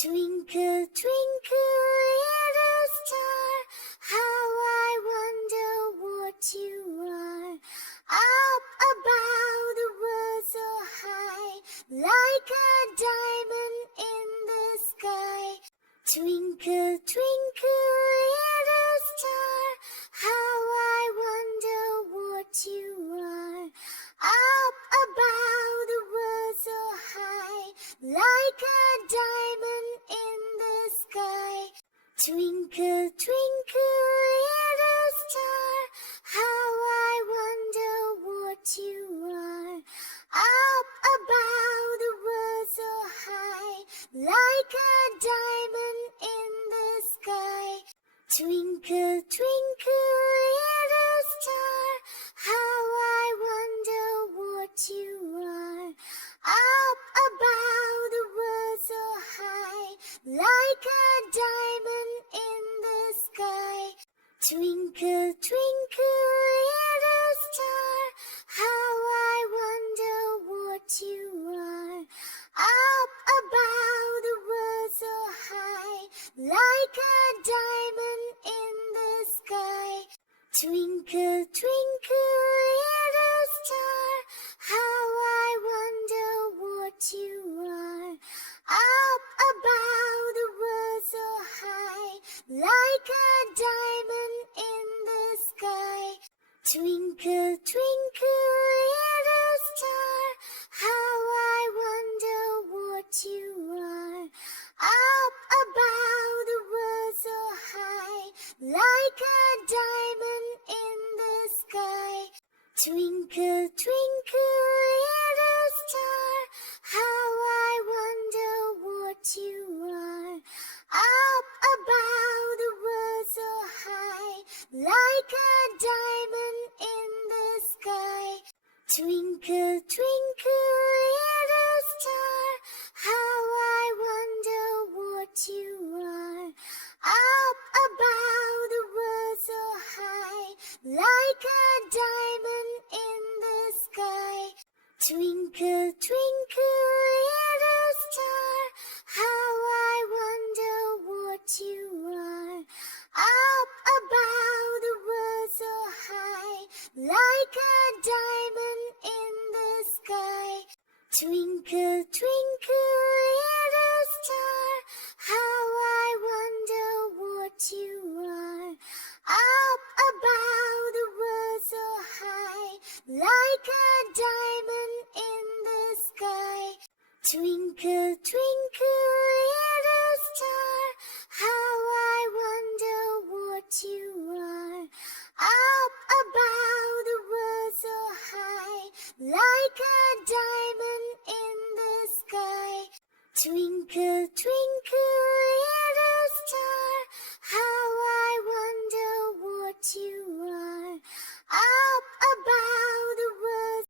Twinkle, twinkle, little star, how I wonder what you are. Up above the world so high, like a diamond in the sky. Twinkle, twinkle, little star, how I wonder what you are. Up above the world so high, like a diamond in the sky. Twinkle, twinkle, little star, how I wonder what you are. Up above the world so high, like a diamond in the sky. Twinkle, twinkle, little star, how I wonder what you are. Up above the world so high, like a diamond in the sky. Twinkle, twinkle, little star, how I wonder what you are. Up above the world so high, like a diamond in the sky. Twinkle, twinkle, little star, how I wonder what you are. Up above the world so high, like a diamond in the sky. Twinkle, twinkle, little star, how I wonder what you are. Up above the world so high, like a diamond in the sky. Twinkle, twinkle, little star, how I wonder what you are. Up above the world so high, like a diamond in the sky. Twinkle, twinkle, little star, how I wonder what you are. Up above the world so high, like a diamond in the sky. Twinkle, twinkle, little star, how I wonder what you are. Up above the world so high, like a diamond in the sky. Twinkle, twinkle, little star, how I wonder what you are. Up above the world so high, like a diamond in the sky. Twinkle, twinkle, little star, how I wonder what you are. Up above the world so high, like a diamond in the sky. Twinkle, twinkle.